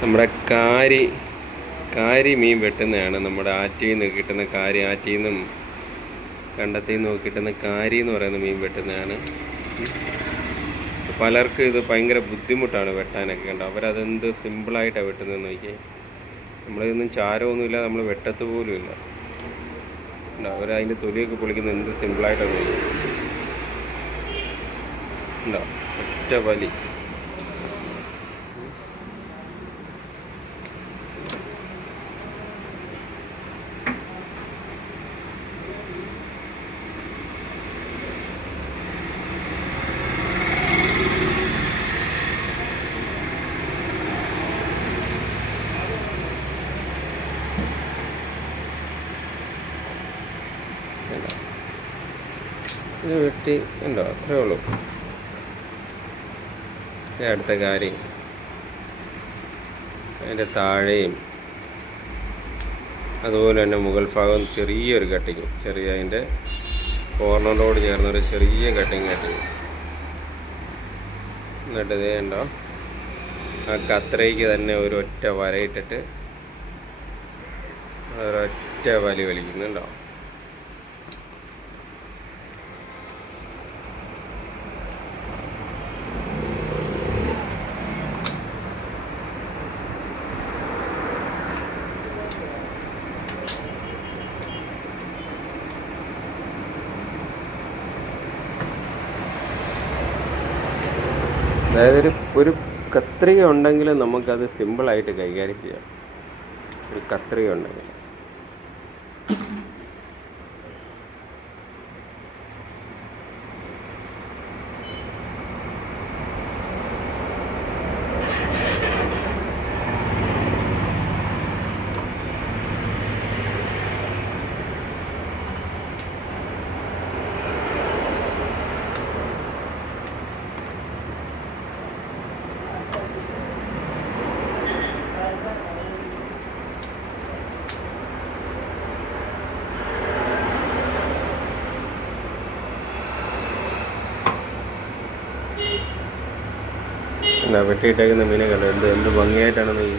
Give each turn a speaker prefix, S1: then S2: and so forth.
S1: നമ്മുടെ കാരി കാരി മീൻ വെട്ടുന്നതാണ് നമ്മുടെ ആറ്റിൽ നിന്ന് കിട്ടുന്ന കാരി ആറ്റിൽ നിന്നും കണ്ടത്തിൽ നിന്നും കിട്ടുന്ന കാരി എന്ന് പറയുന്ന മീൻ വെട്ടുന്നതാണ്. പലർക്കും ഇത് ഭയങ്കര ബുദ്ധിമുട്ടാണ് വെട്ടാനൊക്കെ കണ്ടോ? അവരതെന്ത് സിമ്പിളായിട്ടാണ് വെട്ടുന്നതെന്ന് നോക്കിയേ. നമ്മളിതൊന്നും ചാരമൊന്നുമില്ല നമ്മൾ വെട്ടത്ത് പോലും ഇല്ല കണ്ടോ? അവരതിന്റെ തൊലിയൊക്കെ പൊളിക്കുന്നത് എന്ത് സിമ്പിളായിട്ടാണ് ഉണ്ടോ ഒറ്റ വലി കണ്ടോ? ഇത് വെട്ടി ഉണ്ടോ? അത്രേ ഉള്ളൂ. അടുത്ത കാര്യം. അതിന്റെ താഴെയും അതുപോലെ തന്നെ മുകൾ ഭാഗം ചെറിയൊരു കട്ടിങ് ചെറിയ അതിന്റെ കോർണറോട് ചേർന്നൊരു ചെറിയ കട്ടിങ് കട്ടിങ് എന്നിട്ട് ഇതേ ഉണ്ടോ ആ കത്രയ്ക്ക് തന്നെ ഒരു ഒറ്റ വരയിട്ടിട്ട് ഒരൊറ്റ വലി വലിക്കുന്നുണ്ടോ? അതായത് ഒരു ഒരു കത്രിക ഉണ്ടെങ്കിൽ നമുക്കത് സിമ്പിളായിട്ട് കൈകാര്യം ചെയ്യാം. ഒരു കത്രിക ഉണ്ടെങ്കിൽ എന്താ വെട്ടിയിട്ടേക്കുന്ന മീനെ കണ്ടോ എന്ത് എന്ത് ഭംഗിയായിട്ടാണെന്ന് ഈ